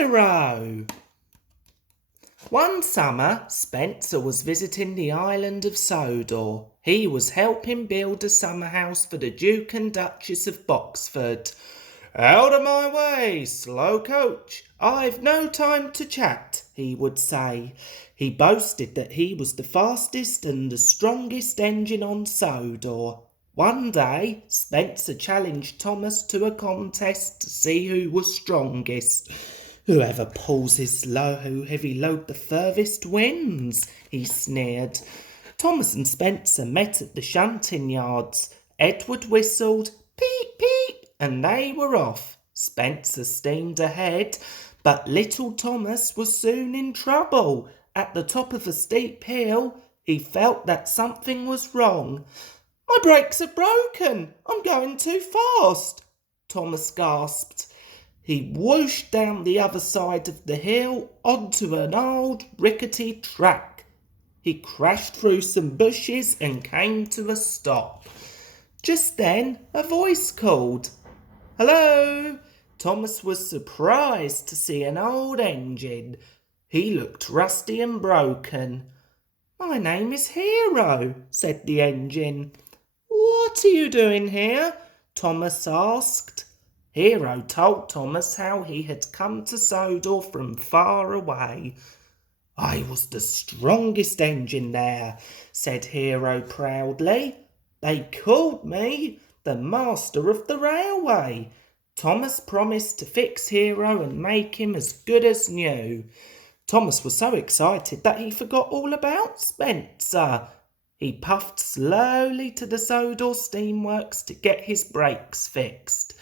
Hiro! One summer, Spencer was visiting the island of Sodor. He was helping build a summer house for the Duke and Duchess of Boxford. "Out of my way, slow coach. I've no time to chat," he would say. He boasted that he was the fastest and the strongest engine on Sodor. One day, Spencer challenged Thomas to a contest to see who was strongest. "Whoever pulls his heavy load the furthest wins," he sneered. Thomas and Spencer met at the shunting yards. Edward whistled, "Peep, peep," and they were off. Spencer steamed ahead, but little Thomas was soon in trouble. At the top of a steep hill, he felt that something was wrong. "My brakes are broken. I'm going too fast," Thomas gasped. He whooshed down the other side of the hill onto an old rickety track. He crashed through some bushes and came to a stop. Just then, a voice called, "Hello!" Thomas was surprised to see an old engine. He looked rusty and broken. "My name is Hiro," said the engine. "What are you doing here?" Thomas asked. Hiro told Thomas how he had come to Sodor from far away. "I was the strongest engine there," said Hiro proudly. "They called me the master of the railway." Thomas promised to fix Hiro and make him as good as new. Thomas was so excited that he forgot all about Spencer. He puffed slowly to the Sodor steamworks to get his brakes fixed.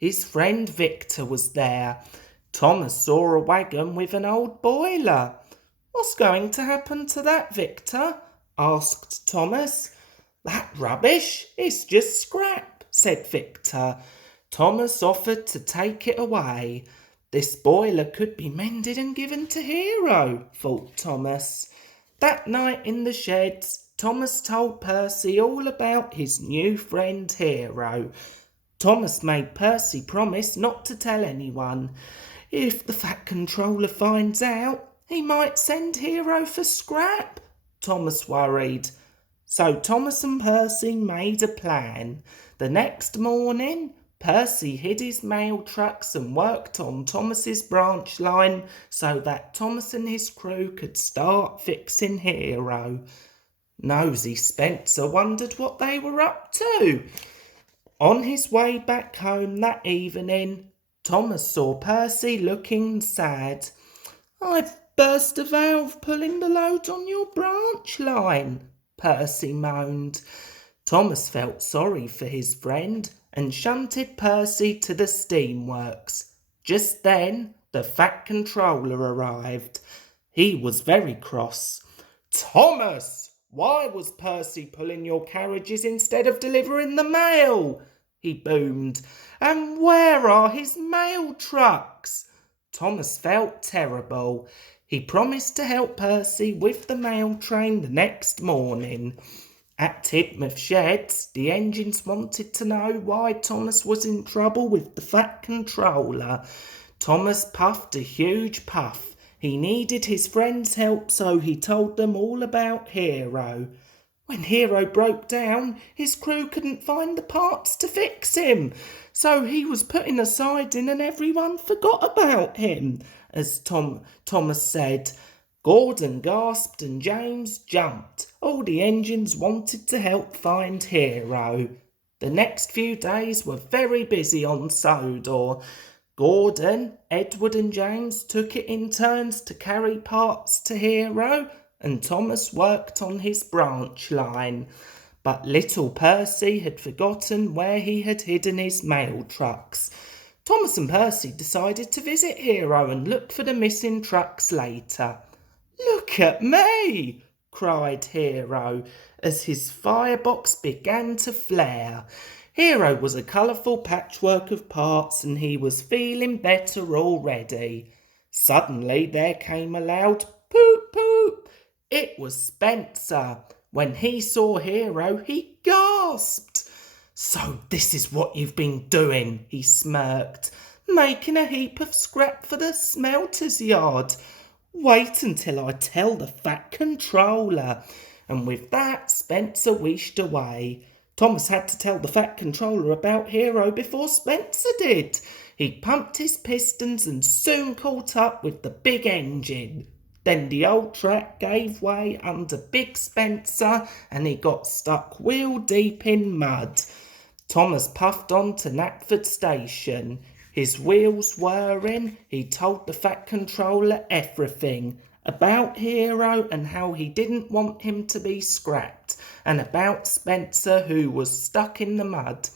His friend Victor was there. Thomas saw a wagon with an old boiler. "What's going to happen to that, Victor?" asked Thomas. "That rubbish? It's just scrap," said Victor. Thomas offered to take it away. This boiler could be mended and given to Hiro, thought Thomas. That night in the sheds, Thomas told Percy all about his new friend Hiro. Thomas made Percy promise not to tell anyone. If the Fat Controller finds out, he might send Hiro for scrap, Thomas worried. So Thomas and Percy made a plan. The next morning, Percy hid his mail trucks and worked on Thomas's branch line so that Thomas and his crew could start fixing Hiro. Nosy Spencer wondered what they were up to. On his way back home that evening, Thomas saw Percy looking sad. "I've burst a valve pulling the load on your branch line," Percy moaned. Thomas felt sorry for his friend and shunted Percy to the steamworks. Just then, the Fat Controller arrived. He was very cross. "Thomas, why was Percy pulling your carriages instead of delivering the mail?" he boomed. "And where are his mail trucks?" Thomas felt terrible. He promised to help Percy with the mail train the next morning. At Tidmouth Sheds, the engines wanted to know why Thomas was in trouble with the Fat Controller. Thomas puffed a huge puff. He needed his friend's help, so he told them all about Hiro. When Hiro broke down, his crew couldn't find the parts to fix him, so he was put in a siding and everyone forgot about him, as Thomas said. Gordon gasped and James jumped. All the engines wanted to help find Hiro. The next few days were very busy on Sodor. Gordon, Edward and James took it in turns to carry parts to Hiro, and Thomas worked on his branch line. But little Percy had forgotten where he had hidden his mail trucks. Thomas and Percy decided to visit Hiro and look for the missing trucks later. "Look at me!" cried Hiro as his firebox began to flare. Hiro was a colourful patchwork of parts and he was feeling better already. Suddenly there came a loud poop poop. It was Spencer. When he saw Hiro, he gasped. "So this is what you've been doing," he smirked. making a heap of scrap for the smelter's yard. Wait until I tell the Fat Controller." And with that, Spencer wished away. Thomas had to tell the Fat Controller about Hiro before Spencer did. He pumped his pistons and soon caught up with the big engine. Then the old track gave way under Big Spencer and he got stuck wheel deep in mud. Thomas puffed on to Knapford Station. His wheels whirring, he told the Fat Controller everything. About Hiro and how he didn't want him to be scrapped. And about Spencer who was stuck in the mud.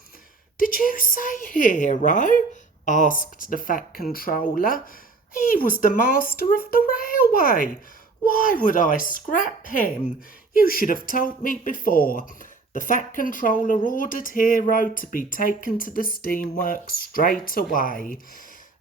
"Did you say Hiro?" asked the Fat Controller. "He was the master of the railway. Why would I scrap him? You should have told me before." The Fat Controller ordered Hiro to be taken to the steamworks straight away.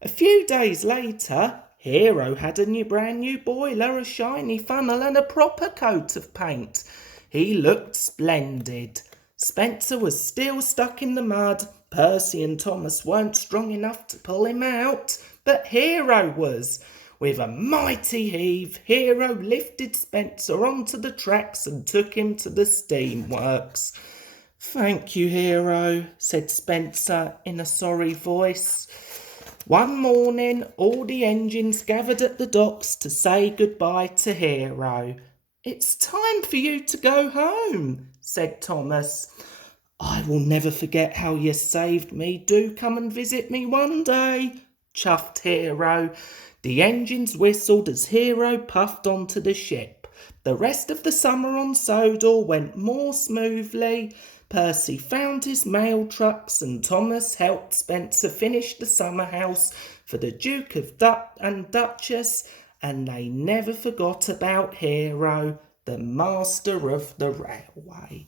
A few days later, Hiro had a brand new boiler, a shiny funnel and a proper coat of paint. He looked splendid. Spencer was still stuck in the mud. Percy and Thomas weren't strong enough to pull him out, but Hiro was. With a mighty heave, Hiro lifted Spencer onto the tracks and took him to the steamworks. "Thank you, Hiro," said Spencer in a sorry voice. One morning, all the engines gathered at the docks to say goodbye to Hiro. "It's time for you to go home," said Thomas. "I will never forget how you saved me. Do come and visit me one day," chuffed Hiro. The engines whistled as Hiro puffed onto the ship. The rest of the summer on Sodor went more smoothly. Percy found his mail trucks and Thomas helped Spencer finish the summer house for the Duke of and Duchess, and they never forgot about Hiro, the master of the railway.